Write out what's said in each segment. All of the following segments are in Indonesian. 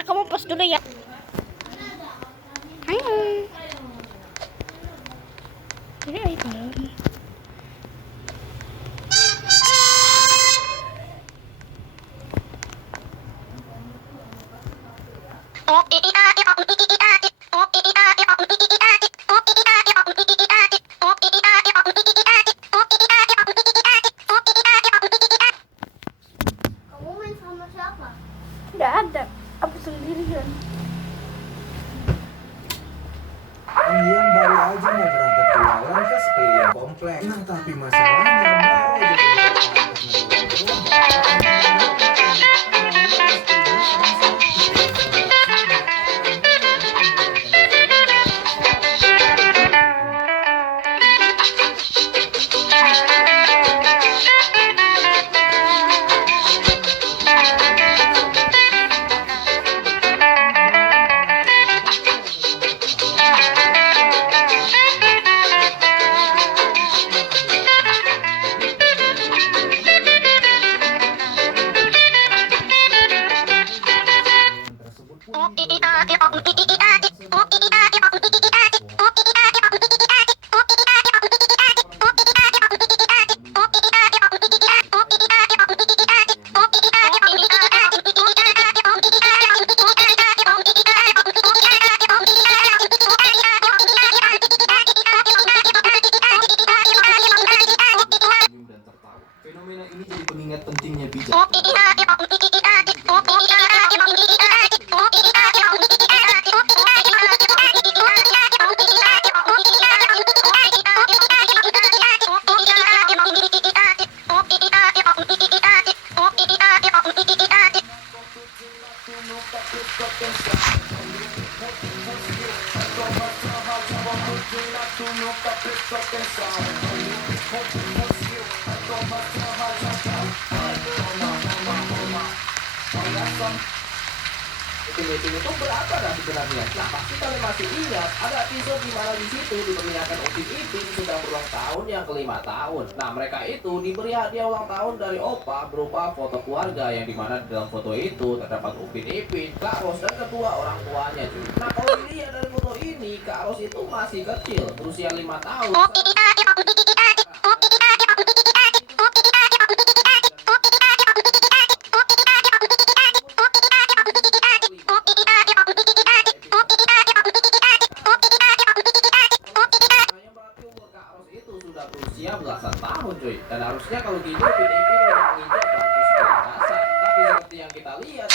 Aku mau post dulu ya. Hai. Jadi ayo belum. Kamu main sama siapa? Nggak ada. Aku sendirian. Yang baru aja mau berangkat jualan ke sekeliling komplek. Nah, tapi masalahnya baru aja fenomena ini jadi pengingat pentingnya bijak. Hitung itu berapa dah sebenarnya? Nah, pasti kalian masih ingat ada episode di mana di situ diperlihatkan Upin Ipin sedang berulang tahun yang ke-5 tahun. Nah, mereka itu diberi hadiah ulang tahun dari Opa berupa foto keluarga yang dimana dalam foto itu terdapat Upin Ipin, Kak Ros dan kedua orang tuanya cuy. Nah, kalau dilihat dari foto ini, Kak Ros itu masih kecil, berusia 5 tahun. Berusia belasan tahun cuy, dan harusnya kalau gitu Upin Ipin udah menginjak bangku sekolah dasar, tapi seperti yang kita lihat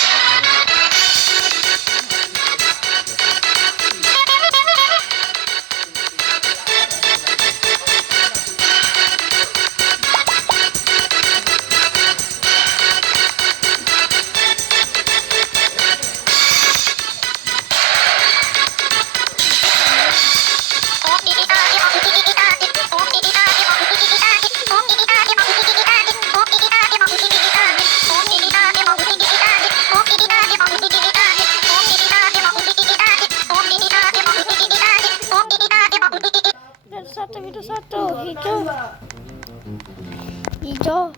Hijau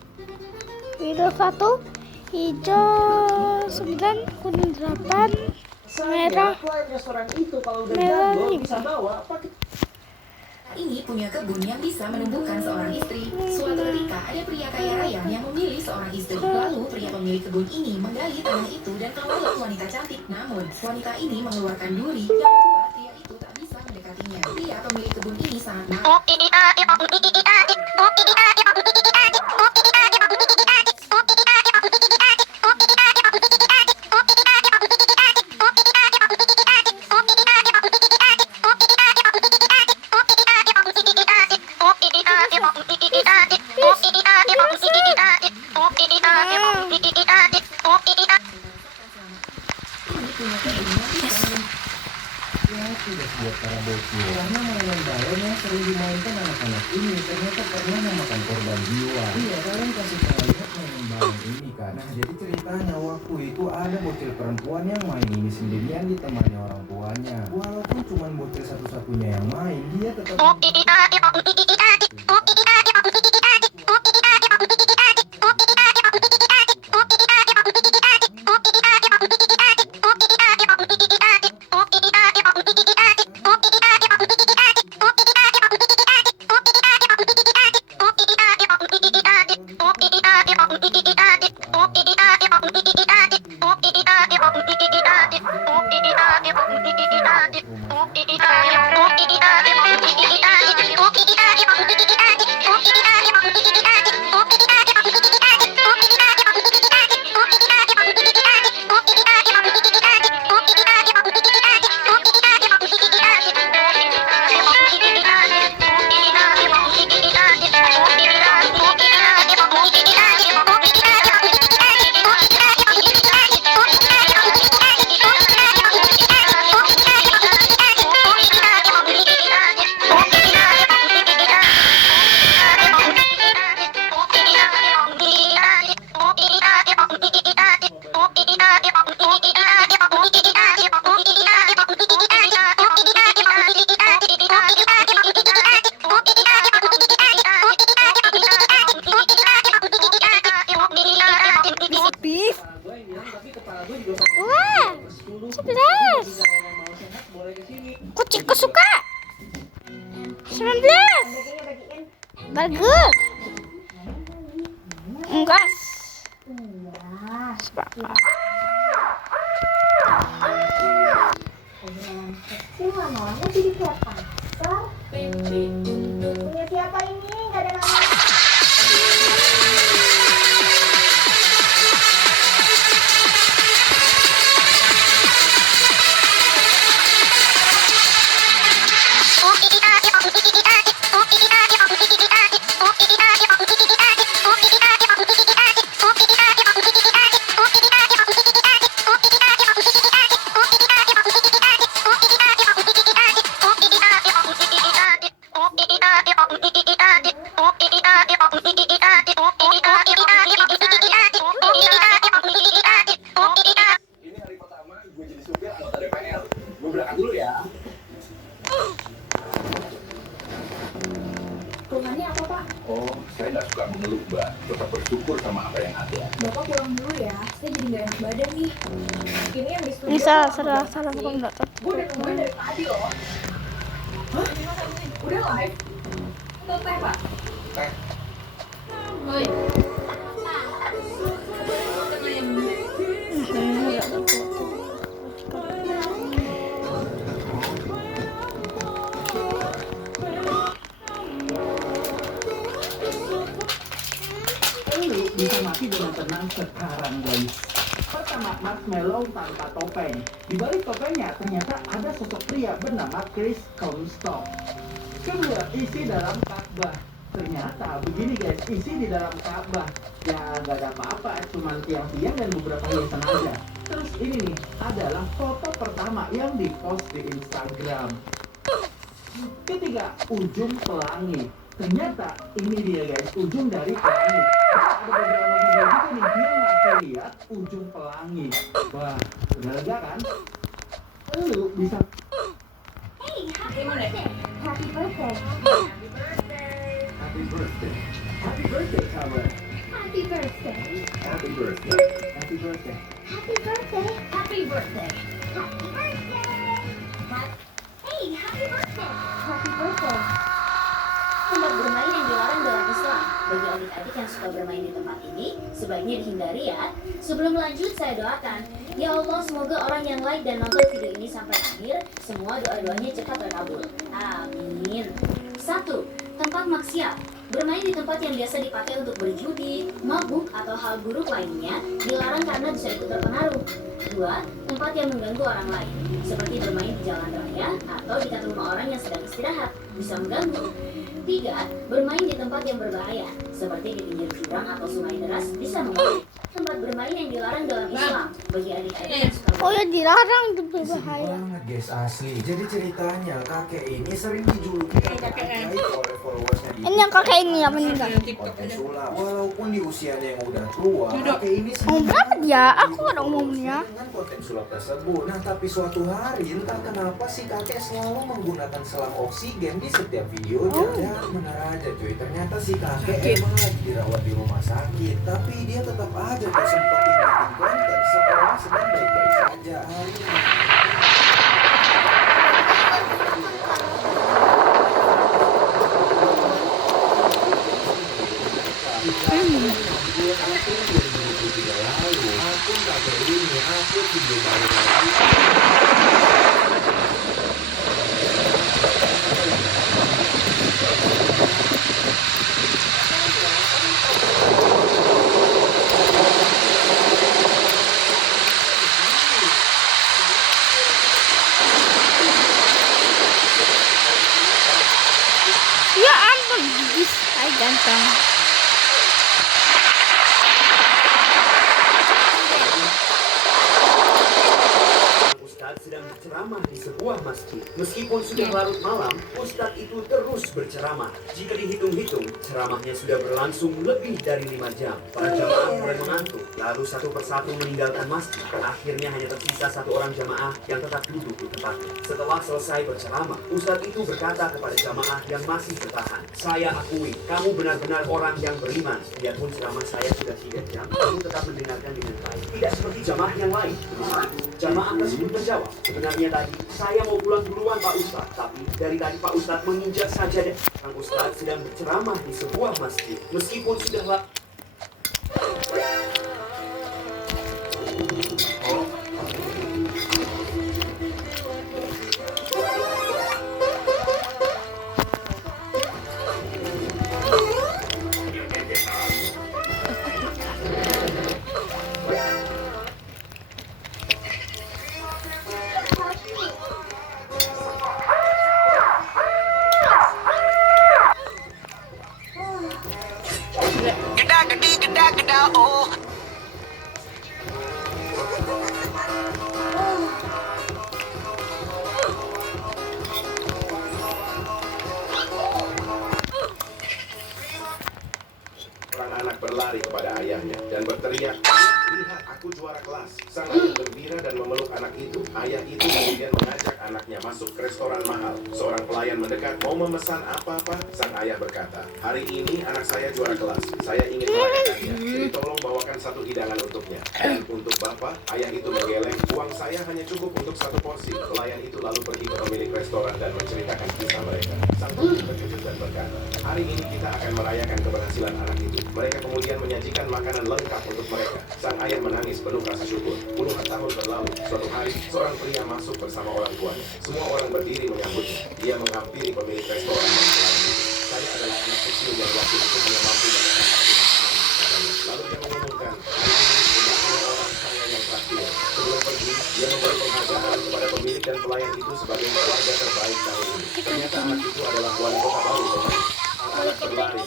1, hijau 9, kuning 8, merah restoran itu kalau udah merah jago 5. bisa bawa pakai. Ini punya kebun yang bisa menumbuhkan seorang istri. Suatu ketika ada pria kaya raya yang memilih seorang istri. Lalu pria pemilik kebun ini menggali tanah itu dan memeluk wanita cantik. Namun wanita ini mengeluarkan duri yang membuat pria itu tak bisa mendekatinya. Pria pemilik kebun ini sangat marah. Sudah buat para bocil. Karena mainan balon yang sering dimainkan anak-anak ini ternyata pernah memakan korban jiwa. Iya, kalian kasih tahu lihat mainan balon ini kan. Nah, jadi ceritanya waktu itu ada bocil perempuan yang main ini sendirian ditemani orang tuanya. Walaupun cuma bocil satu-satunya yang main, dia tetap Jadi kalau yang mau sehat boleh ke sini. Kucingku suka. 19. Bagus. Enggak. Sepakat. Lama-lama jadi kayak pasar. Punya siapa ini? Gak ada nama. Ini hari pertama gue jadi supir anggota DPR. Gue berangkat dulu ya. Keluhannya apa, Pak? Oh, saya nggak suka mengeluh, Mbak. Tetap bersyukur sama apa yang ada. Bapak pulang dulu ya. Saya jadi gak enak badan nih. Ini yang di studio. Ini salah bukan enggak tahu. Gue udah nungguin dari tadi loh. Hah? Udah live? Untuk teh, Pak? Teh. Woi. Lu bisa mati dengan tenang sekarang, guys. Pertama, marshmallow tanpa topeng. Di balik topengnya ternyata ada sosok pria bernama Chris Comstock. Kedua, isi dalam Ka'bah. Ternyata begini guys, isi di dalam Ka'bah ya gak ada apa-apa, cuma tiang-tiang dan beberapa hiasan aja. Terus ini nih adalah foto pertama yang dipost di Instagram. Ketiga, ujung pelangi. Ternyata ini dia guys, ujung dari pelangi. Ada beberapa video juga nih dia ngasih lihat ujung pelangi. Wah, udah lega kan? Lu bisa Happy birthday. Happy birthday. happy birthday kabar. Happy birthday. Happy birthday. Happy birthday. Happy birthday. Happy birthday. Happy birthday. Hey, happy birthday. Happy birthday. Tempat bermain yang dilarang dalam Islam. Bagi adik-adik yang suka bermain di tempat ini, sebaiknya dihindari ya. Sebelum lanjut, saya doakan. Ya Allah, semoga orang yang like dan nonton video ini sampai akhir, semua doa-doanya cepat terkabul. Amin. 1. Tempat maksiat. Bermain di tempat yang biasa dipakai untuk berjudi, mabuk, atau hal buruk lainnya dilarang karena bisa ikut terpengaruh. 2. Tempat yang mengganggu orang lain, seperti bermain di jalan raya atau dekat rumah orang yang sedang istirahat, bisa mengganggu. 3. Bermain di tempat yang berbahaya, seperti di pinggir jurang atau sungai deras, bisa mengganggu. Tempat bermain yang dilarang dalam Islam, bagi adik-adik yang suka Oh ya dilarang itu Sedih berbahaya. banget guys, asli. Jadi ceritanya kakek ini sering dijuluki kakek ajaib oleh followersnya di Ini yang kakek ini yang meninggal. konten sulap. Walaupun di usianya yang udah tua, kakek ini Umur berapa dia? Aku ada umumnya. dengan konten sulap tersebut. Nah, tapi suatu hari entah kenapa si kakek selalu menggunakan selang oksigen di setiap videonya. Dan benar aja cuy, ternyata si kakek emang lagi dirawat di rumah sakit, tapi dia tetap aja tuh sempetin bikin konten seolah sedang baik-baik saja. Akun kakek ini upload video baru lagi. Ya ampun, gigis. Hai ganteng. Ustadz sedang berceramah di sebuah masjid. Meskipun sudah larut malam, Ustadz itu terus berceramah. Jika dihitung-hitung, ceramahnya sudah berlangsung lebih dari 5 jam. Para jamaah mulai mengantuk, lalu satu persatu meninggalkan masjid. Akhirnya hanya tersisa satu orang jamaah yang tetap duduk di tempatnya. Setelah selesai berceramah, Ustadz itu berkata kepada jamaah yang masih bertahan, "Saya akui, kamu benar-benar orang yang beriman. Biarpun ceramah saya sudah 3 jam, kamu tetap mendengarkan dengan baik. Tidak seperti jamaah yang lain." Jamaah tersebut menjawab, sebenarnya tadi saya mau pulang duluan Pak Ustadz, tapi dari tadi Pak Ustadz menginjak saja deh. Sang Ustadz sedang berceramah di sebuah masjid, meskipun sudah Seorang anak berlari kepada ayahnya dan berteriak, "Lihat, aku juara kelas." Sang ayah gembira dan memeluk anak itu. Ayah itu kemudian mengajak anaknya masuk ke restoran mahal. Seorang pelayan mendekat mau memesan apa-apa. Sang ayah berkata, "Hari ini anak saya juara kelas. Saya ingin merayakannya. Jadi tolong bawakan satu hidangan untuknya." Dan untuk bapak, ayah itu menggeleng, "Uang saya hanya cukup untuk satu porsi." Pelayan itu lalu pergi ke pemilik restoran dan menceritakan kisah mereka. Sang pemilik terkejut dan berkata, "Hari ini kita akan merayakan keberhasilan anak itu." Mereka kemudian menyajikan makanan lengkap untuk mereka. Sang ayah menangis penuh rasa syukur. Puluhan tahun berlalu. Suatu hari, seorang pria masuk bersama orang tuanya. Semua orang berdiri menyambutnya. Dia menghampiri pemilik restoran dan berkata, "Saya adalah anak kecil yang waktu itu hanya mampu menekan satu makanan." Katanya. Lalu dia mengumumkan, "Hari ini semua orang saya yang terakhir." Sebelum pergi, dia memberi penghargaan kepada pemilik dan pelayan itu sebagai keluarga terbaik tahun ini. Ternyata anak itu adalah wali kota baru. Anak berlari.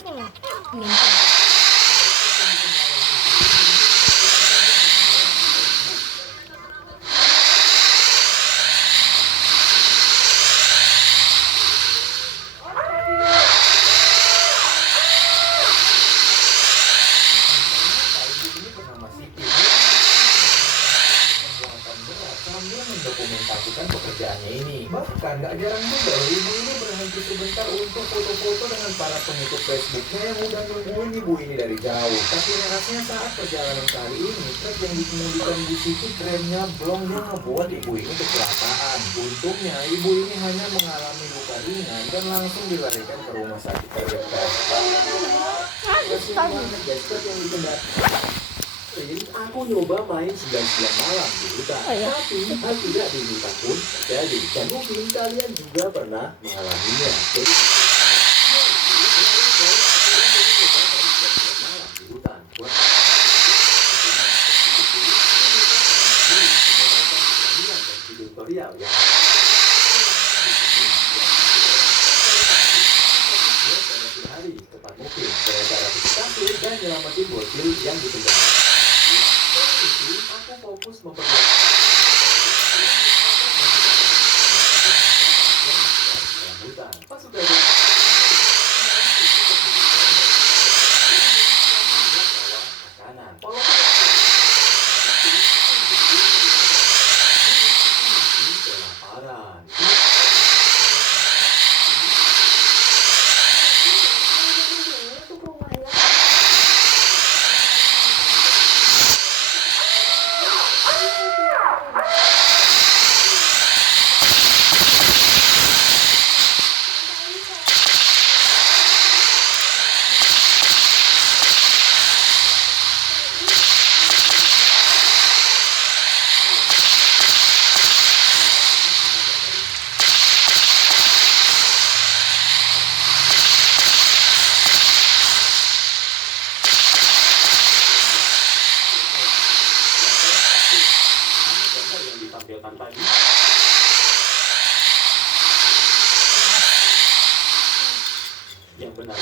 Sambil mendokumentasikan pekerjaannya ini. Bahkan gak jarang juga ibu ini berhenti sebentar untuk foto-foto dengan para pengikut Facebooknya yang udah nungguin ibu ini dari jauh. Tapi naasnya saat perjalanan kali ini, truk yang dikemudikan di situ remnya blong yang membuat ibu ini kecelakaan. Untungnya ibu ini hanya mengalami luka ringan dan langsung dilarikan ke rumah sakit terdekat. Kasian banget guys, truk yang dikendari. Aku nyoba main 9 malam di hutan, tapi hal tidak diminta pun terjadi. Dan mungkin kalian juga pernah mengalaminya. Jadi, di hutan. Tutorial ya. Hari tepat mungkin cara antisipasi dan nyelamatin bocil yang ditinggalkan. Itu aku fokus memperbaiki hutan. Pas sudah ada makanan. Kelaparan. ditampilkan tadi. Yang benar.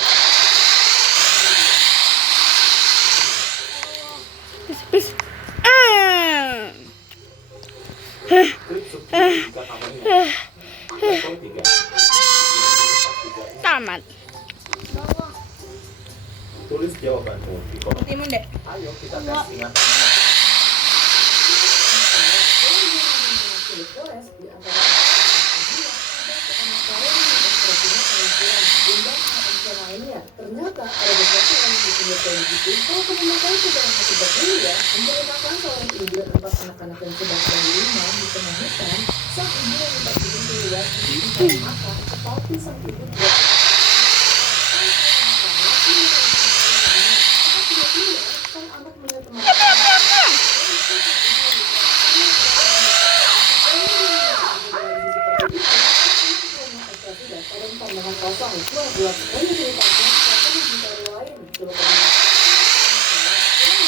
Tamat. Tulis jawabanmu di kolom. Timun deh. Ayo kita tes ingatan. Ternyata ada sesuatu yang disinggahkan begitu. Kalau kamu mau tahu coba yang masih dulu ya. Menceritakan seorang ibu dan 4 anak-anak yang sedang di rumah lagi mencari makan, tetapi sang ibu tidak sang anak melihat teman dalam pandangan kosong itu adalah sekali ceritanya siapa di negara lain coba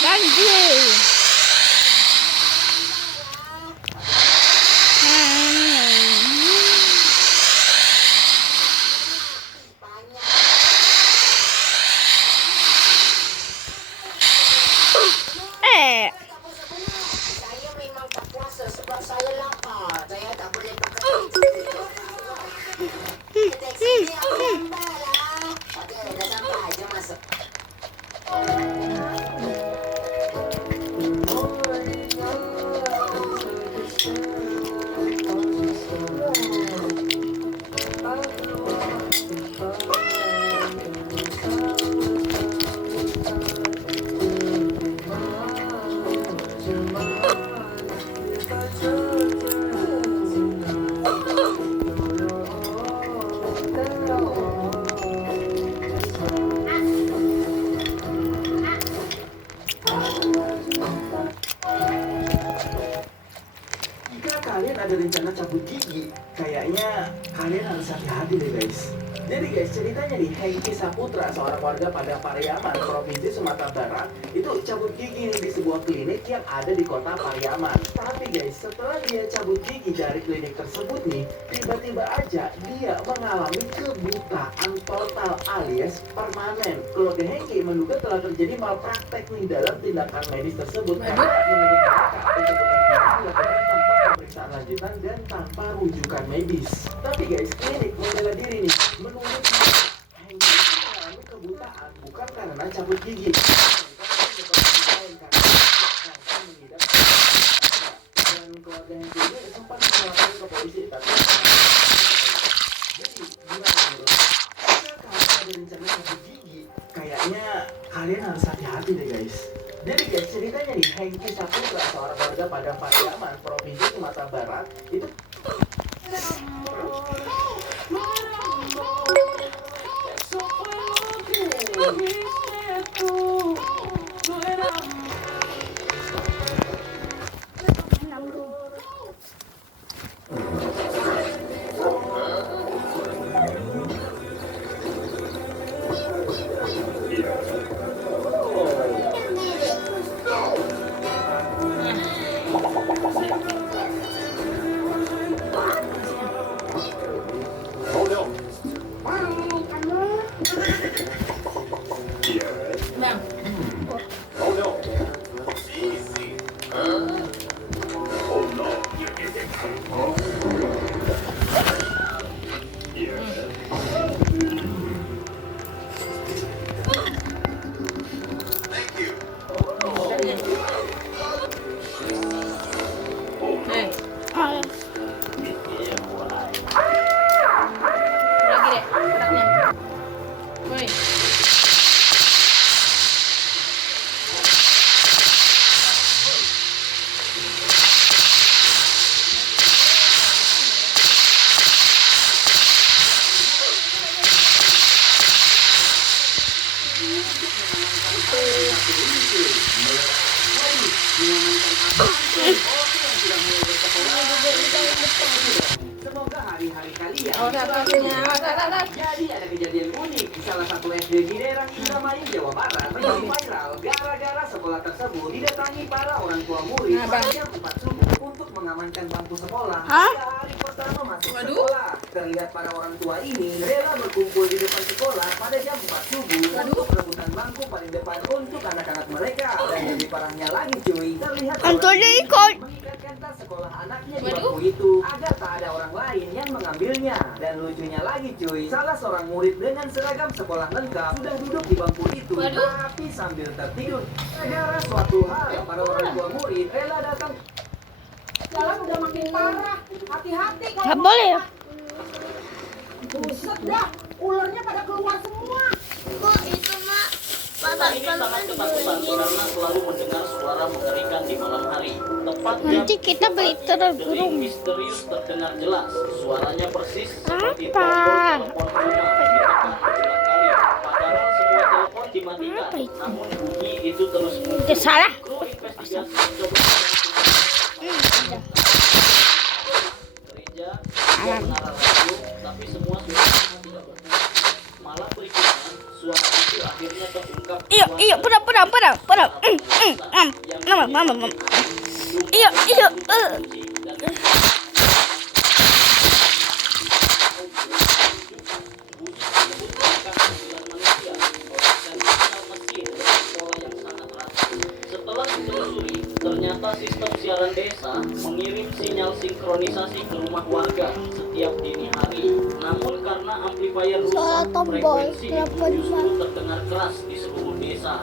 Banjir. Saya memang tak puasa sebab saya lapar. Saya tak boleh makan. Dekat sini aku lambat lah. Okey, dah sampai. Jom masuk. Jika kalian ada rencana cabut gigi, kayaknya kalian harus hati-hati deh guys. Jadi guys, ceritanya nih, Hengki Saputra, seorang warga pada Pariaman, Provinsi Sumatera Barat, itu cabut gigi nih di sebuah klinik yang ada di kota Pariaman. Tapi guys, setelah dia cabut gigi dari klinik tersebut nih, tiba-tiba aja dia mengalami kebutaan total alias permanen. Keluarga Hengki menduga telah terjadi malpraktek nih dalam tindakan medis tersebut. Karena menurut mereka, pencabutan gigi dilakukan tanpa pemeriksaan lanjutan dan tanpa rujukan medis. Tapi guys, klinik membela diri nih, menurut Hengki mengalami kebutaan bukan karena cabut gigi, dan keluarga Hengki ini sempat melaporkan ke polisi. Tapi jadi gimana menurut? Jika kalian ada rencana cabut gigi, kayaknya kalian harus hati-hati deh guys. Jadi guys, ceritanya nih, Hengki Saputra, seorang warga pada Pariaman, Provinsi Sumatera Barat, itu semoga hari-hari kalian jadi ada kejadian unik di salah satu SD di daerah Indramayu, Jawa Barat menjadi viral gara-gara sekolah tersebut didatangi para orang tua murid pada jam 4 subuh untuk mengamankan bangku sekolah. Pada hari pertama masuk sekolah, terlihat para orang tua ini rela berkumpul di depan sekolah pada jam 4 subuh untuk rebutan bangku paling depan untuk anak-anak mereka. Dan lebih parahnya lagi cuy, terlihat mengikatkan tas sekolah anaknya di bangku itu agar tak ada orang lain yang mengambilnya. Dan lucunya lagi cuy, salah seorang murid dengan seragam sekolah lengkap sudah duduk di bangku itu tapi sambil tertidur. Gara suatu hal, para orang tua murid rela datang. Jalan udah makin parah, hati-hati kalau Nggak boleh. Buset dah, ularnya pada keluar semua. Kok itu mak? Kita ini sangat ketakutan karena selalu mendengar suara mengerikan di malam hari. Tepat Nanti kita beli telur dering burung. misterius terdengar jelas. Suaranya persis seperti Apa? telepon rumah ditekan berulang kali. Padahal semua telepon dimatikan. Apa itu? Namun bunyi itu terus muncul. Itu salah. Kru investigasi coba gereja dan menara radio, tapi semua suara tidak berfungsi. Malah berikutnya suara itu akhirnya terungkap. Iyo, perang. Iyo. Setelah ditelusuri, ternyata sistem siaran desa mengirim sinyal sinkronisasi ke rumah warga setiap dini hari. Namun karena amplifier Suara rusak, tombol frekuensi itu telepon justru terdengar keras di seluruh desa.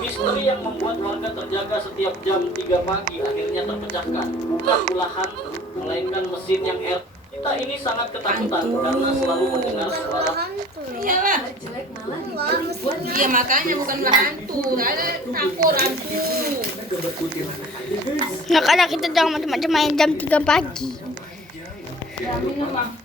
Misteri yang membuat warga terjaga setiap jam 3 pagi akhirnya terpecahkan. Bukan ulah hantu, melainkan mesin yang kita ini sangat ketakutan karena selalu mendengar suara. Iyalah. Iya makanya bukan hantu. Ada takut hantu. Makanya kita jangan macam-macam main jam 3 pagi. Ya minum bang.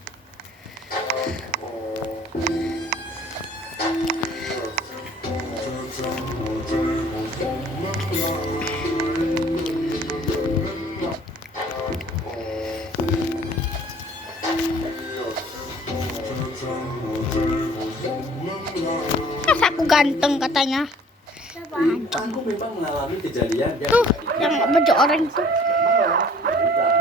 Masa aku ganteng katanya. Aku memang mengalami kejadian yang Tuh, yang baju orang itu.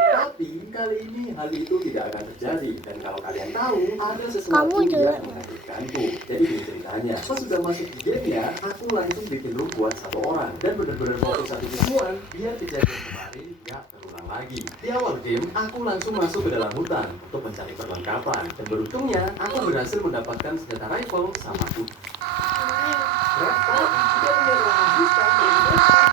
Tapi kali ini hal itu tidak akan terjadi. Dan kalau kalian tahu, ada sesuatu Kamu juga. yang mengejutkanku. Jadi ini ceritanya. Pas sudah masuk di game ya, aku langsung bikin room buat satu orang. Dan benar-benar fokus satu tujuan, biar kejadian kemarin gak terulang lagi. Di awal game, aku langsung masuk ke dalam hutan untuk mencari perlengkapan. Dan beruntungnya, aku berhasil mendapatkan senjata rifle sama kuda.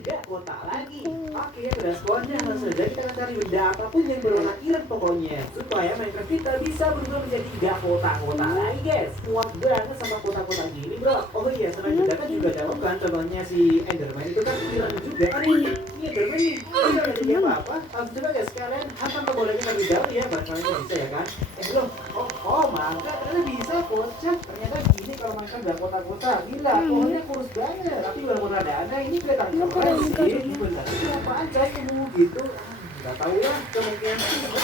Tidak kota lagi. Oke, responnya langsung saja kita akan cari benda apapun yang berwarna ireng pokoknya supaya Minecraft kita bisa berubah menjadi gak kota-kota lagi guys. Muat banget sama kota-kota gini bro. Oh iya, selain benda kan juga ada kan contohnya si Enderman itu kan ireng juga. Ini Enderman nih, kita nggak jadi apa-apa. Langsung coba guys, kalian hantam ke bolanya lebih jauh ya, barangkali nggak bisa ya kan? Belum. Oh mangga ternyata bisa kocak. Ternyata gini kalau makan gak kota-kota. Gila, pohonnya kurus banget. Tapi walaupun ada ini kelihatan keren sih. Benar. Apaan coy gitu? Gak tahu ya, kemungkinan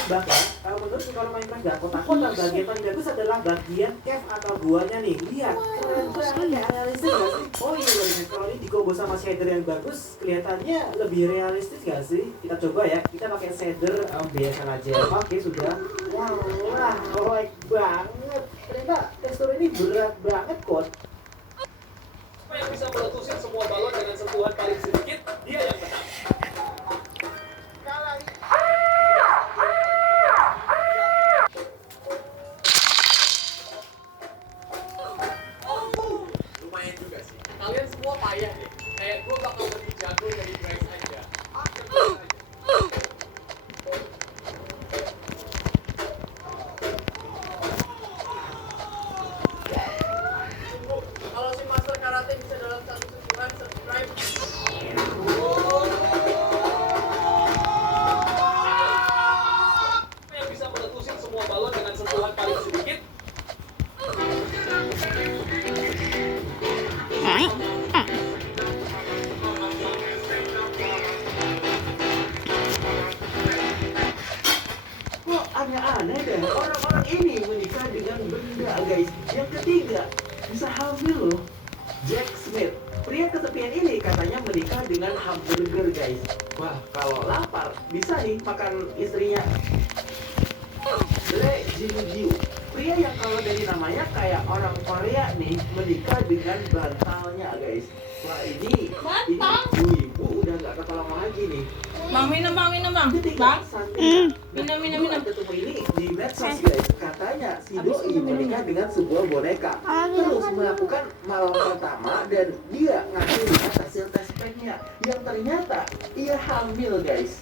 bahkan kalau menurutku kalau Minecraft gak kota-kota, bagian paling bagus adalah bagian cave atau guanya nih. Lihat, keren banget ya, realistis gak sih? Oh iya, kalau ini dikombo sama shader yang bagus, kelihatannya lebih realistis gak sih? Kita coba ya, kita pakai shader biasa aja. Oke, sudah. Wah, keren banget. Ternyata tekstur ini berat banget kok. Yang bisa meletusin semua balon dengan sentuhan paling sedikit, dia yang menang. Lumayan juga sih. Kalian semua payah deh. Kayak gue bakal lebih jago dari Bryce aja. Kalau si Master Karate bisa dalam satu sentuhan subscribe. Yang bisa meletusin semua balon dengan sentuhan paling sedikit. Kok aneh-aneh deh, orang-orang ini menikah dengan benda guys. Yang ketiga, bisa hamil loh. Jack Smith, pria kesepian ini katanya menikah dengan hamburger guys. Wah, kalau lapar bisa nih makan istrinya. Lee Jin-gyu, pria yang kalau dari namanya kayak orang Korea nih, menikah dengan bantalnya guys. Wah ini ibu-ibu udah nggak ketolong lagi nih. Bang minum bang. Ketika Santi Minum. ketemu ini di medsos guys, katanya si doi menikah dengan sebuah boneka, terus melakukan malam pertama dan dia ngasih lihat hasil tes packnya yang ternyata ia hamil guys.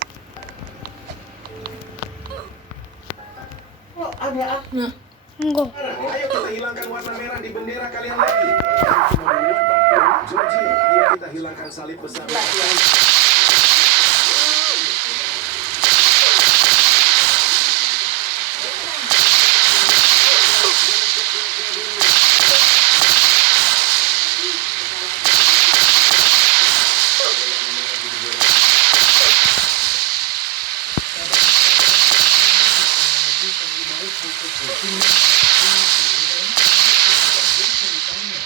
Kok aneh Enggak. Ayo kita hilangkan warna merah di bendera kalian lagi. Kalian cuma duluan, Bang. Georgie, dia kita hilangkan salib besar.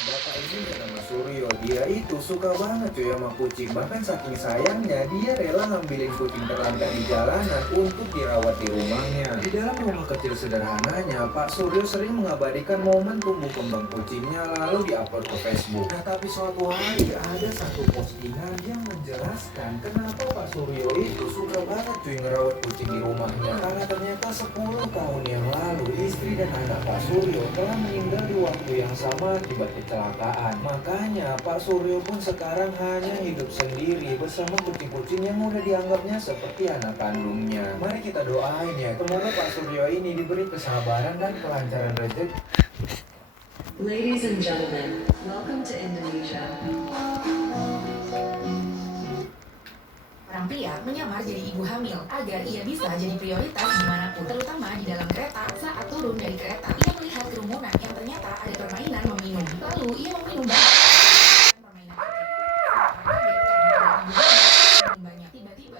Bapak ini nama Suryo, dia itu suka banget cuy sama kucing. Bahkan saking sayangnya dia rela ngambilin kucing terlantar di jalanan untuk dirawat di rumahnya. Di dalam rumah kecil sederhananya, Pak Suryo sering mengabadikan momen tumbuh kembang kucingnya lalu diupload ke Facebook. Nah tapi suatu hari ada satu postingan yang menjelaskan kenapa Pak Suryo itu suka banget cuy ngerawat kucing di rumahnya. Karena ternyata 10 tahun yang lalu istri dan anak Pak Suryo telah meninggal di waktu yang sama akibat kecelakaan. Makanya Pak Suryo pun sekarang hanya hidup sendiri bersama kucing-kucing yang udah dianggapnya seperti anak kandungnya. Mari kita doain ya, semoga Pak Suryo ini diberi kesabaran dan kelancaran rezeki. Ladies and gentlemen, welcome to Indonesia. Orang pria menyamar jadi ibu hamil agar ia bisa jadi prioritas dimanapun, terutama di dalam kereta. Saat turun dari kereta, ia melihat kerumunan yang ternyata ada permainan meminum. Lalu ia meminum banyak. Banyak tiba-tiba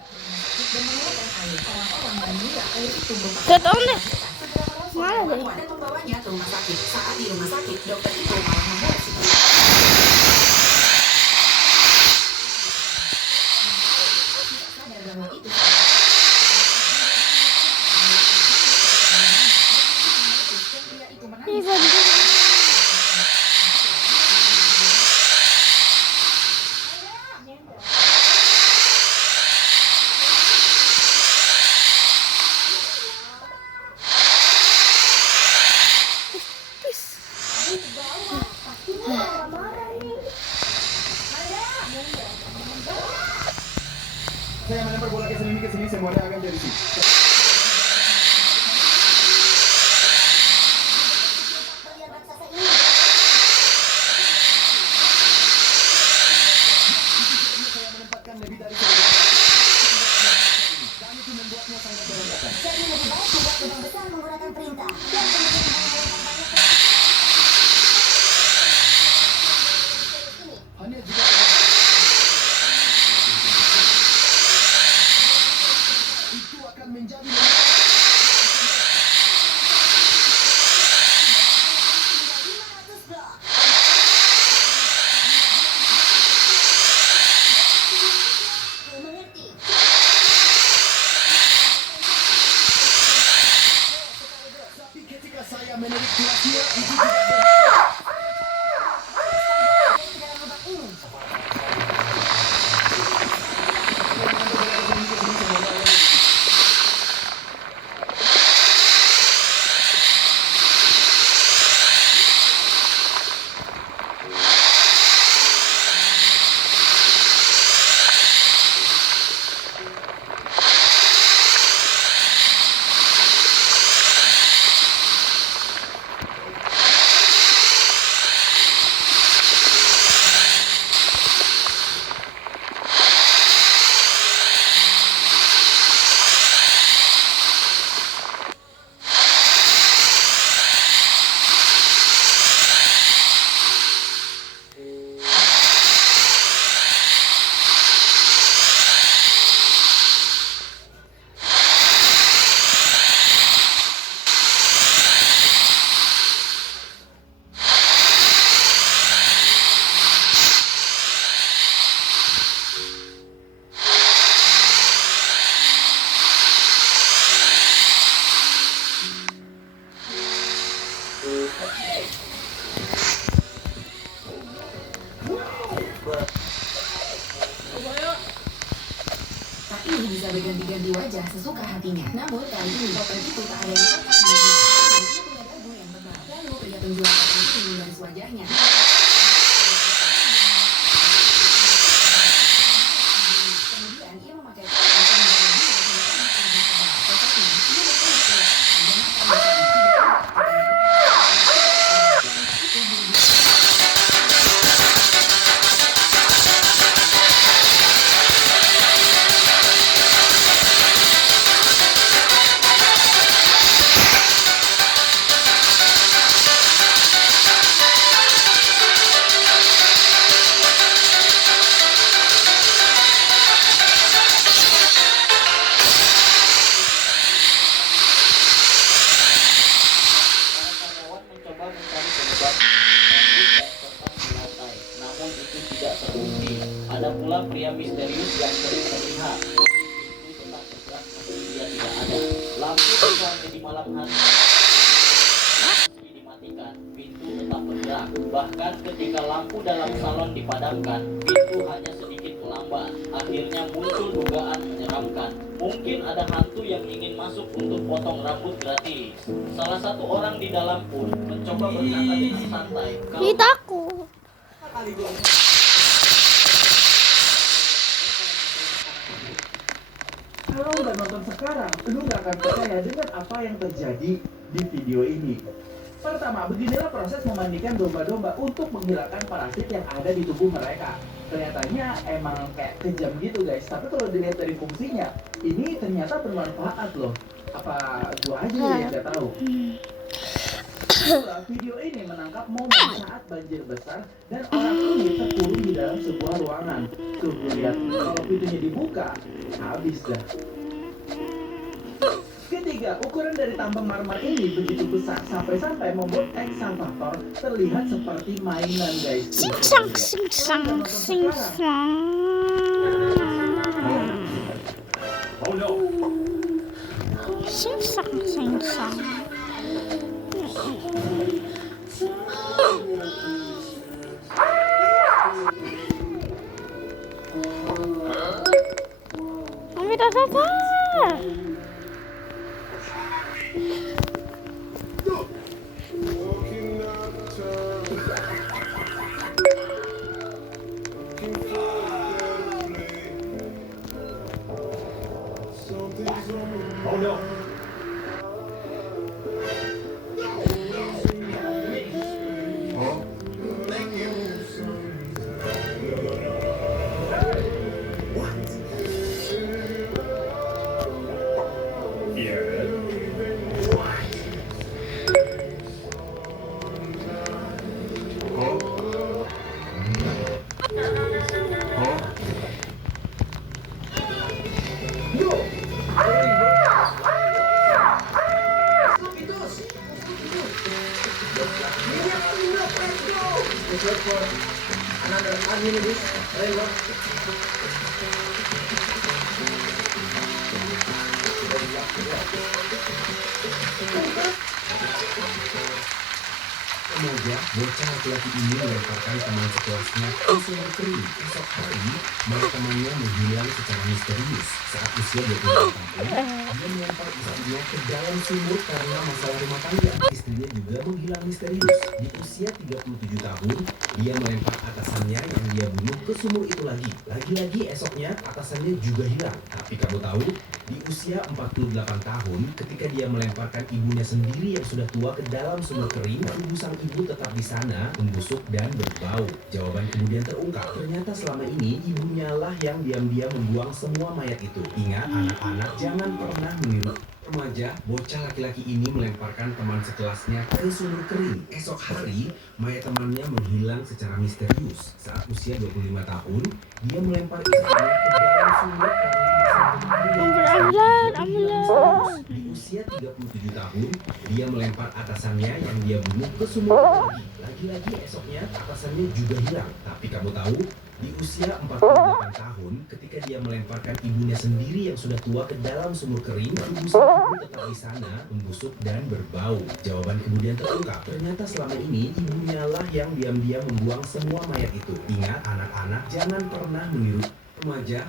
dan mengeluarkan air. Orang-orang mengira air itu Gak tau deh. Mana deh? Ada pembawanya ke rumah sakit. Saat di rumah sakit, dokter itu malah membuat Saya melempar bola ke sini, semuanya akan jadi sih. Jadi lebih baik membuat lubang besar menggunakan perintah. Dan Hanya jika itu akan menjadi ketika saya menarik kelasnya itu tak ini bisa berganti-ganti wajah sesuka hatinya. Namun kali ini dokter itu tak ada yang cocok dengan dia punya tubuh yang tebal. Lalu pria penjual pakaian itu menggaris wajahnya. Kemudian ia memakai pakaian untuk menjaga diri dari tebal. Tetapi ia bertemu dengan malam hari. Meski dimatikan, pintu tetap bergerak. Bahkan ketika lampu dalam salon dipadamkan, pintu hanya sedikit melambat. Akhirnya muncul dugaan menyeramkan. Mungkin ada hantu yang ingin masuk untuk potong rambut gratis. Salah satu orang di dalam pun mencoba berkata dengan santai, Ih, takut. Kalau nggak nonton sekarang, lu nggak akan percaya dengan apa yang terjadi di video ini. Pertama, beginilah proses memandikan domba-domba untuk menghilangkan parasit yang ada di tubuh mereka. Ternyatanya emang kayak kejam gitu guys, tapi kalau dilihat dari fungsinya, ini ternyata bermanfaat loh. Apa gua aja yang nggak tahu? Kedua, video ini menangkap momen saat banjir besar dan orang ini terkurung di dalam sebuah ruangan. Tuh, lihat, kalau pintunya dibuka, habis dah. Ketiga, ukuran dari tambang marmer ini begitu besar sampai-sampai membuat ekskavator terlihat seperti mainan guys. Singsang, singsang, singsang. Oh no. Singsang, singsang. Mami, tata. Oh no. Semoga bocah laki-laki ini melemparkan teman sekelasnya ke sumur kering. Esok hari, temannya menghilang secara misterius. Saat usia 22 tahun, dia melempar istrinya ke dalam sumur karena masalah rumah tangga. Istrinya juga menghilang misterius. Di usia 37 tahun, dia melempar atasannya yang dia bunuh ke sumur itu lagi. Lagi-lagi esoknya atasannya juga hilang. Tapi kamu tahu, di usia 48 tahun, ketika dia melemparkan ibunya sendiri yang sudah tua ke dalam sumur kering, tubuh sang ibu tetap di sana, membusuk dan berbau. Jawaban kemudian terungkap. Ternyata selama ini ibunya lah yang diam-diam membuang semua mayat itu. Ingat, anak-anak jangan pernah meniru. Remaja, bocah laki-laki ini melemparkan teman sekelasnya ke sumur kering. Esok hari, mayat temannya menghilang secara misterius. Saat usia 25 tahun, dia melempar istrinya ke dalam sumur karena di usia 37 tahun, dia melempar atasannya yang dia bunuh ke sumur lagi. Lagi-lagi esoknya atasannya juga hilang. Tapi kamu tahu, di usia 48 tahun, ketika dia melemparkan ibunya sendiri yang sudah tua ke dalam sumur kering, tubuh sang ibu tetap di sana, membusuk dan berbau. Jawaban kemudian terungkap. Ternyata selama ini ibunya lah yang diam-diam membuang semua mayat itu. Ingat, anak-anak jangan pernah meniru. Remaja,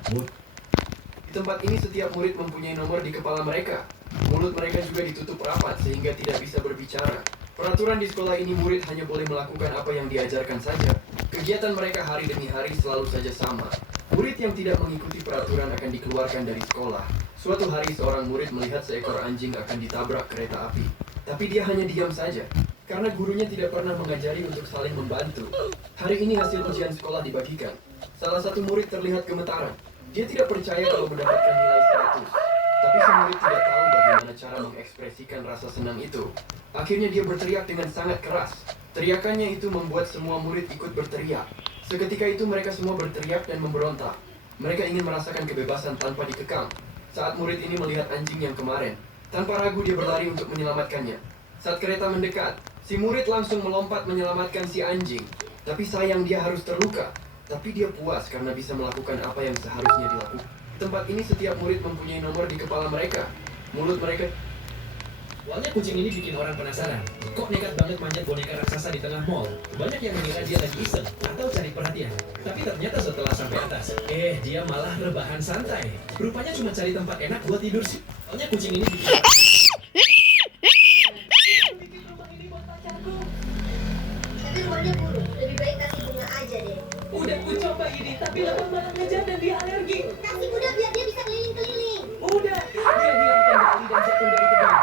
Di tempat ini setiap murid mempunyai nomor di kepala mereka. Mulut mereka juga ditutup rapat sehingga tidak bisa berbicara. Peraturan di sekolah ini murid hanya boleh melakukan apa yang diajarkan saja. Kegiatan mereka hari demi hari selalu saja sama. Murid yang tidak mengikuti peraturan akan dikeluarkan dari sekolah. Suatu hari seorang murid melihat seekor anjing akan ditabrak kereta api. Tapi dia hanya diam saja, karena gurunya tidak pernah mengajari untuk saling membantu. Hari ini hasil ujian sekolah dibagikan. Salah satu murid terlihat gemetaran. Dia tidak percaya kalau mendapatkan nilai 100. Tapi si murid tidak tahu bagaimana cara mengekspresikan rasa senang itu. Akhirnya dia berteriak dengan sangat keras. Teriakannya itu membuat semua murid ikut berteriak. Seketika itu mereka semua berteriak dan memberontak. Mereka ingin merasakan kebebasan tanpa dikekang. Saat murid ini melihat anjing yang kemarin, tanpa ragu dia berlari untuk menyelamatkannya. Saat kereta mendekat, si murid langsung melompat menyelamatkan si anjing. Tapi sayang dia harus terluka. Tapi dia puas karena bisa melakukan apa yang seharusnya dilakukan. Tempat ini setiap murid mempunyai nomor di kepala mereka. Mulut mereka Awalnya kucing ini bikin orang penasaran. Kok nekat banget manjat boneka raksasa di tengah mall? Banyak yang mengira dia lagi iseng atau cari perhatian. Tapi ternyata setelah sampai atas, dia malah rebahan santai. Rupanya cuma cari tempat enak buat tidur sih. Awalnya kucing ini bikin Tapi rumahnya buruk, lebih baik kasih bunga aja deh. Udah ku coba ini, tapi lama malah ngejar dan dia alergi. Kasih kuda biar dia bisa keliling-keliling. Udah, dia hilang kendali dan jatuh dari tebing.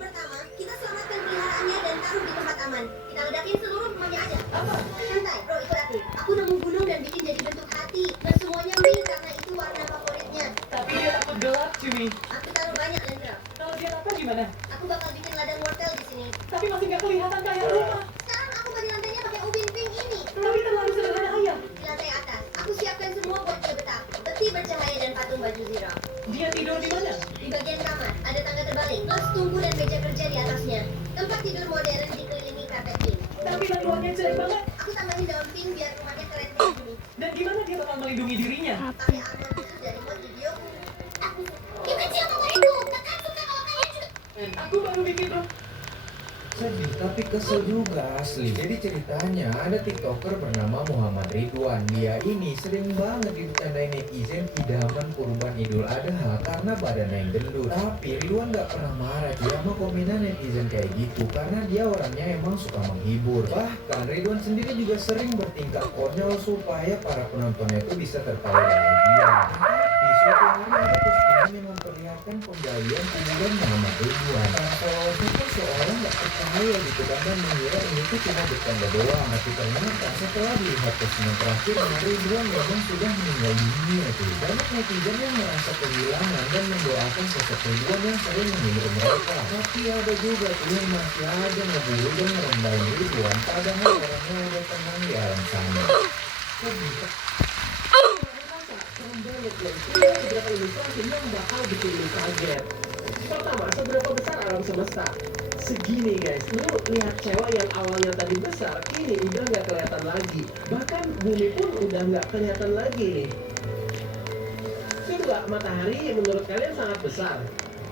Pertama, kita selamatkan peliharaannya dan taruh di tempat aman. Kita ledakin seluruh rumahnya aja. Apa? Santai, bro, ikut aku. Aku nemu gunung dan bikin jadi bentuk hati. Dan semuanya pink karena itu warna favoritnya. Tapi dia takut gelap, cuy. Aku taruh banyak lentera. Kalau dia apa gimana? Aku bakal bikin ladang wortel di sini. Tapi masih nggak kelihatan kayak rumah. Sekarang aku bagi lantainya pakai ubin pink ini. Tapi terlalu sederhana ayah. Di lantai atas, aku siapkan semua buat dia betah. Besi bercahaya dan patung baju zero. Dia tidur di mana? Di bagian kamar, ada tangga terbalik, plus tunggu dan meja kerja di atasnya. Tempat tidur modern dikelilingi karpet pink. Tapi luarnya jelek banget. Aku tambahin daun pink biar rumahnya keren kayak gini. Dan gimana dia bakal melindungi dirinya? Pakai armor khusus dari mod videoku. Dimensi favoritku, tekan suka kalau kalian juga. Aku baru bikin bro. Sedih tapi kesel juga asli. Jadi ceritanya ada tiktoker bernama Muhammad Ridwan. Dia ini sering banget ditandai netizen idaman kurban Idul Adha karena badannya yang gendut. Tapi Ridwan gak pernah marah dia sama komenan netizen kayak gitu karena dia orangnya emang suka menghibur. Bahkan Ridwan sendiri juga sering bertingkah konyol supaya para penontonnya itu bisa tertawa dengan dia. Di suatu hari ada postingan yang memperlihatkan penggalian kuburan Muhammad Ridwan. Kalau itu seorang gak percaya gitu kan dan mengira ini tuh cuma bercanda doang. Tapi ternyata setelah dilihat postingan terakhir Ridwan memang sudah meninggal dunia tuh. Banyak netizen yang merasa kehilangan dan mendoakan sosok Ridwan yang sering menghibur mereka. Tapi ada juga tuh yang masih aja ngeburu dan merendahin Ridwan padahal orangnya udah tenang di alam sana. Beberapa ilustrasi yang bakal bikin lu kaget. Pertama, seberapa besar alam semesta? Segini guys, lu lihat cewek yang awalnya tadi besar, ini udah nggak kelihatan lagi. Bahkan bumi pun udah nggak kelihatan lagi nih. Kedua, matahari menurut kalian sangat besar?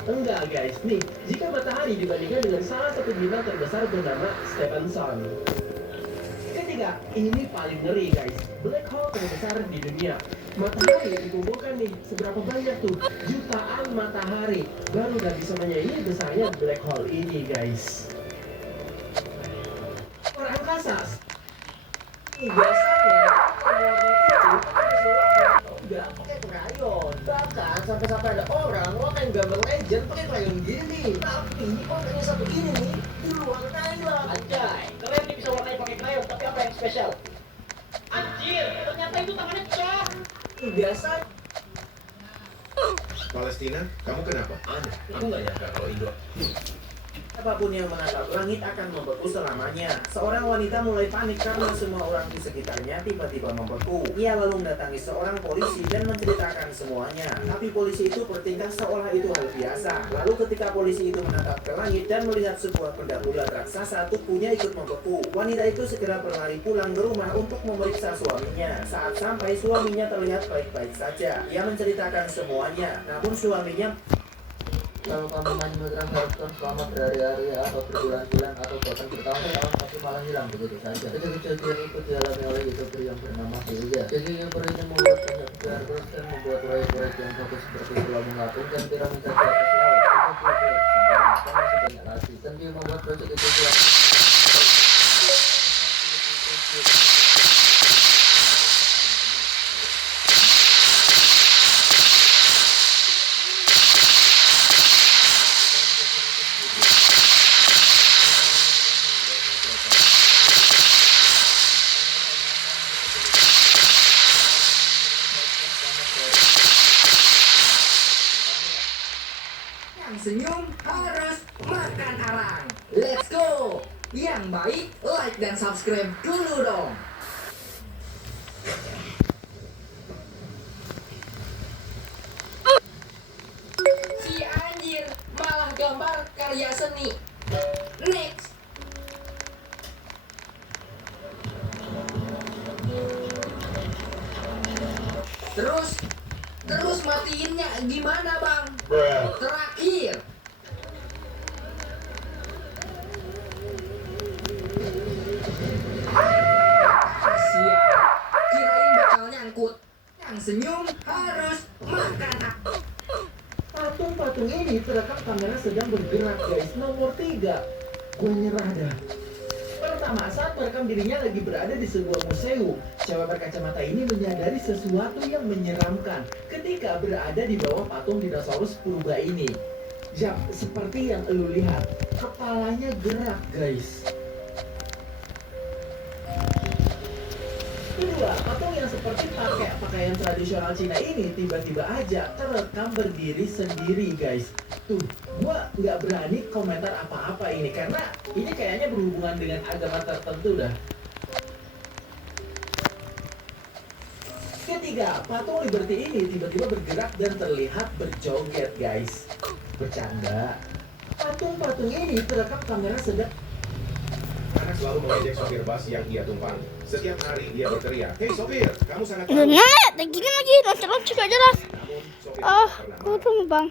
Enggak guys, nih jika matahari dibandingkan dengan salah satu bintang terbesar bernama Stephenson. Ketiga, ini paling ngeri guys, black hole terbesar di dunia. Matahari dikumpulkan nih, seberapa banyak tuh? Jutaan matahari. Baru udah bisa menyanyi besarnya black hole ini guys. Luar angkasa. Biasanya enggak pakai krayon. Bahkan sampai ada orang yang gambar legend pakai krayon gini. Tapi warnanya satu ini nih, di luar Thailand. Anjay, kalian ini bisa warnai pakai krayon, tapi apa yang spesial? Anjir, ternyata itu tangannya cok. Biasa. Palestina, kamu kenapa? Aneh, aku nggak nyangka kalau Indo. Apapun yang menatap langit akan membeku selamanya. Seorang wanita mulai panik karena semua orang di sekitarnya tiba-tiba membeku. Ia lalu mendatangi seorang polisi dan menceritakan semuanya. Tapi polisi itu bertingkah seolah itu hal biasa. Lalu ketika polisi itu menatap ke langit dan melihat sebuah benda bulat raksasa, tubuhnya ikut membeku. Wanita itu segera berlari pulang ke rumah untuk memeriksa suaminya. Saat sampai, suaminya terlihat baik-baik saja. Ia menceritakan semuanya. Namun suaminya, kalau kamu mengharapkan selama berhari-hari atau berbulan-bulan atau bahkan bertahun-tahun tapi malah hilang begitu saja. Jadi kejadian itu dialami oleh youtuber yang bernama Hilya. Jadi youtuber ini membuat banyak video terus dan membuat proyek-proyek yang bagus seperti pulau mengapung dan piramida di atas laut. Itu masih banyak lagi. Dan dia membuat proyek itu pula. Senyum harus makan arang. Let's go. Yang baik like dan subscribe dulu dong. Si anjir malah gambar karya seni. Next. Terus matiinnya gimana bang? Terakhir. kamera sedang bergerak guys. Nomor 3, gue nyerah dah. Pertama, saat merekam dirinya lagi berada di sebuah museum, cewek berkacamata ini menyadari sesuatu yang menyeramkan ketika berada di bawah patung dinosaurus purba ini. Jap, seperti yang lu lihat, kepalanya gerak guys. Kedua, patung yang seperti pakai pakaian tradisional Cina ini tiba-tiba aja terekam berdiri sendiri guys. Tuh, gua nggak berani komentar apa-apa ini karena ini kayaknya berhubungan dengan agama tertentu dah. Ketiga, patung Liberty ini tiba-tiba bergerak dan terlihat berjoget guys. Bercanda. Patung-patung ini terekam kamera sedang. Anak selalu mengejek sopir bus yang ia tumpangi. Setiap hari dia berteriak, "Hei sopir, kamu sangat Udah nyet, lagi loncat-loncat gak jelas. Aku tuh bang.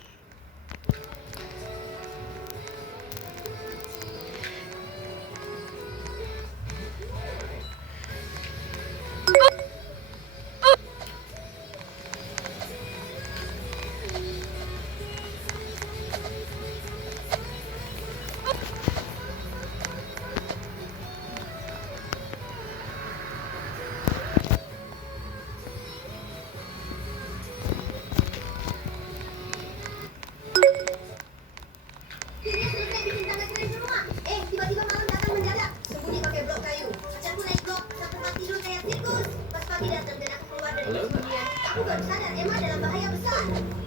Tiba-tiba malam datang mendadak. Sembunyi pakai blok kayu. Pacarku naik blok, satu tempat tidur kayak sirkus. Pas pagi datang dan aku keluar dari persembunyian. Aku baru sadar Emma dalam bahaya besar.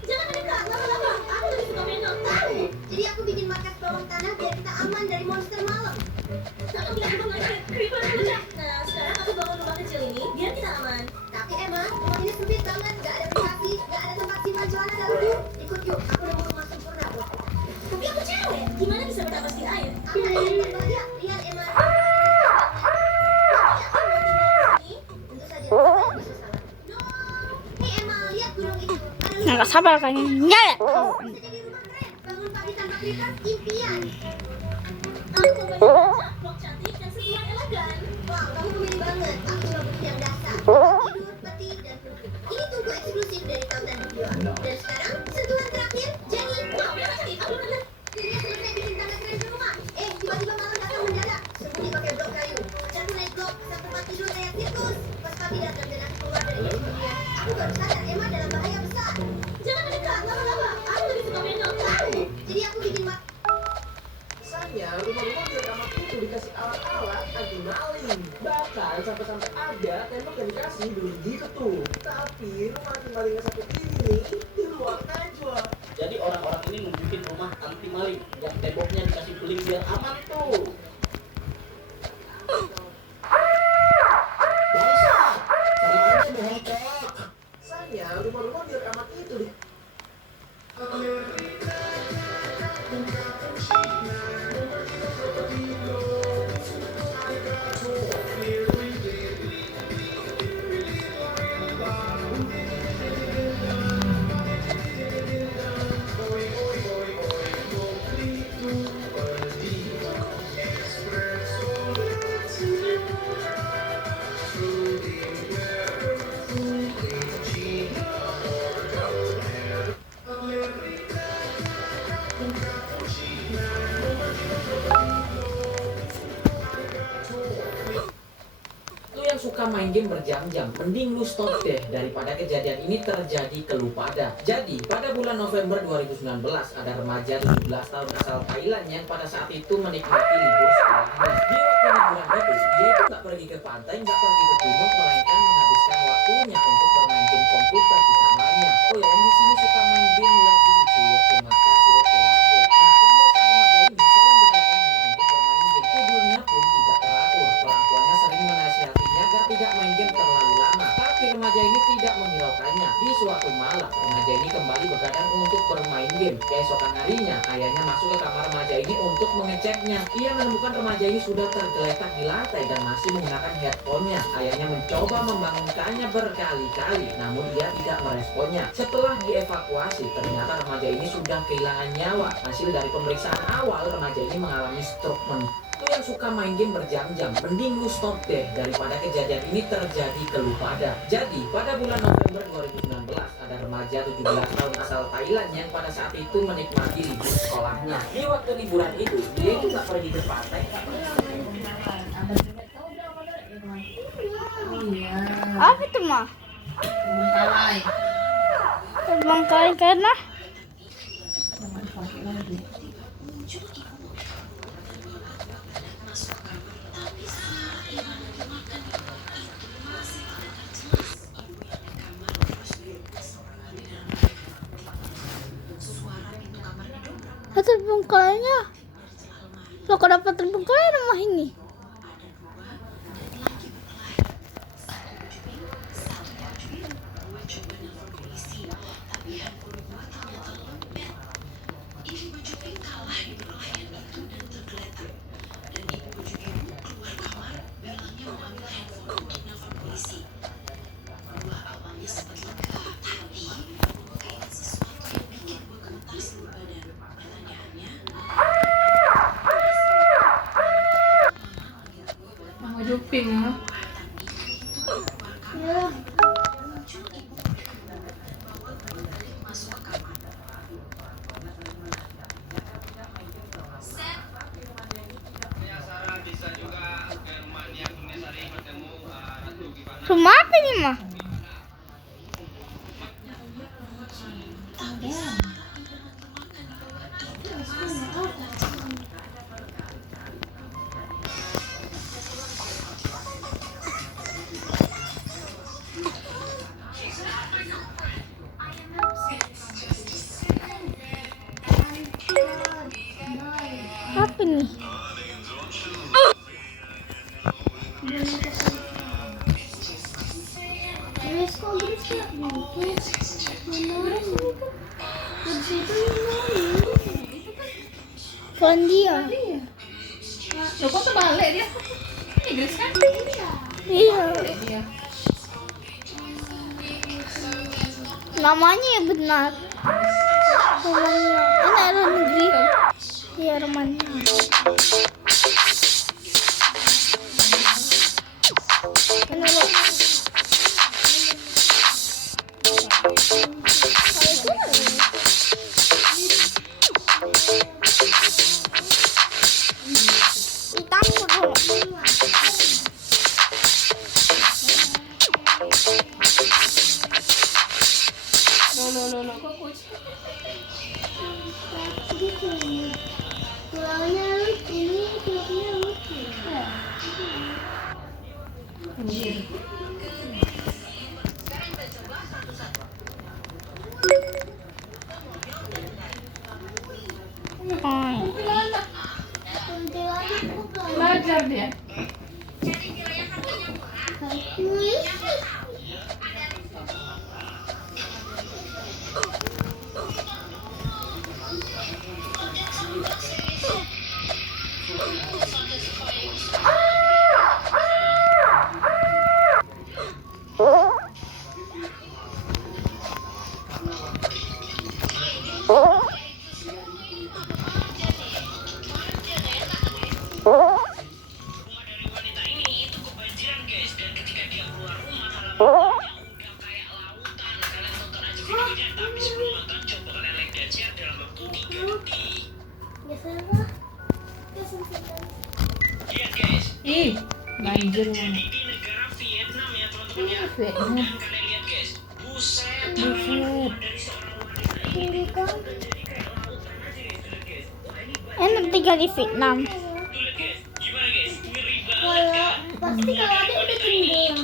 Jangan mendekat, lama-lama. Aku lebih suka menok. Tahu. Jadi aku bikin markas bawah tanah biar kita aman dari monster malam. Aku bilang rumah kecil, creeper meledak. Nah, sekarang aku bangun rumah kecil ini biar kita aman. Tapi Emma, rumah ini sempit banget. Gak ada privasi, gak ada tempat simpan celana dan baju. Ikut yuk, aku udah mau rumah sempurna buat kita. Tapi aku cewek, gimana bisa bernapas di air? Aku ada yang berbahaya, lihat Emma. Tentu saja, aku bisa salah. No, hey Emma, lihat gunung itu. Nah, gak sabar kayaknya. Nyet. Bisa jadi rumah keren. Bangun pagi tanpa kertas, impian. Aku mau baca blok cantik dan sekian elegan. Wow, kamu pemilih banget. Aku cuma butuh yang dasar. Tidur, peti, dan kerupuk. Ini tunggu eksklusif dari Tautan berdua. Dan sekarang, sentuhan terakhir, jadi wow, ya pasti, aku bener. Dirinya selesai bikin tanda keren di rumah. Tiba-tiba malam datang mendadak. Sembunyi pakai blok kayu. Pacarku naik blok, pasang tempat tidur kayak sirkus. Pas pagi datang dan aku keluar dari persembunyian. Aku baru sadar Emma dalam bahaya besar. Jangan mendekat, lama-lama. Aku lebih suka menok. Tahu. Jadi aku bikin Biasanya rumah-rumah di kamar itu dikasih alat-alat anti maling. Bahkan sampai-sampai ada tembok yang dikasih dulu gitu tuh. Tapi rumah anti malingnya satu ini nih di luar najwa. Jadi orang-orang ini nunjukin rumah anti maling yang temboknya dikasih beling biar aman tuh. Saya rumah-rumah di kamar itu di suka main game berjam-jam, mending lu stop deh daripada kejadian ini terjadi ke lu pada. Jadi, pada bulan November 2019, ada remaja 17 tahun asal Thailand yang pada saat itu menikmati libur sekolahnya. Di waktu liburan itu, dia itu nggak pergi ke pantai, nggak pergi ke gunung, melainkan menghabiskan waktunya untuk bermain game komputer di kamarnya. Oh ya, yang di sini suka main game lagi lucu. Terima kasih, oke lanjut. Nah, kebiasaan remaja ini sering begadang hanya untuk bermain game. Tidurnya pun tidak teratur. Orang tuanya sering menasihatinya agar tidak main game terlalu lama. Tapi remaja ini tidak menghiraukannya. Di suatu malam, remaja ini kembali begadang untuk bermain game. Keesokan harinya, ayahnya masuk ke kamar remaja ini untuk mengeceknya. Ia menemukan remaja ini sudah tergeletak di lantai dan masih menggunakan headphone-nya. Ayahnya mencoba membangunkannya berkali-kali, namun ia tidak meresponnya. Setelah dievakuasi, ternyata remaja ini sudah kehilangan nyawa. Hasil dari pemeriksaan awal, remaja ini mengalami stroke mental yang suka main game berjam-jam, mending lu stop deh daripada kejadian ini terjadi ke lu pada. Jadi, pada bulan November 2019, ada remaja 17 tahun asal Thailand yang pada saat itu menikmati libur sekolahnya. Di waktu liburan itu, dia itu nggak pergi ke pantai. Apa itu mah? Terbengkalai karena terbengkalainya. Lo kok dapat terbengkalai rumah ini? Juping ya. Rumah apa ini mah? Apa nih? Kondia. Loh, kok terbalik dia? Inggris kan? Iya. Namanya ya benar. Romania. Ini ada negeri. Iya, Romania. Ini loh. Loh, kok kucing? Tulangnya lucu, ini tulangnya lucu. Belajar dia. Ih, banjir. Vietnam. Buset. Enak tinggal di Vietnam. Pasti kalau adik udah tenggelam.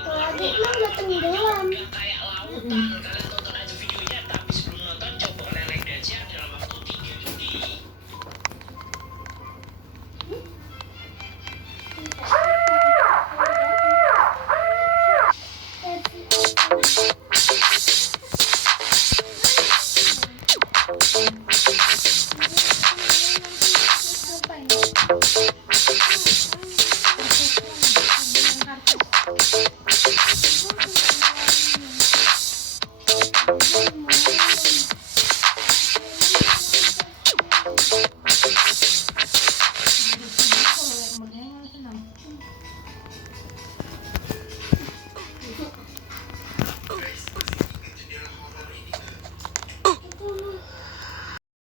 Kalau adik mah udah tenggelam.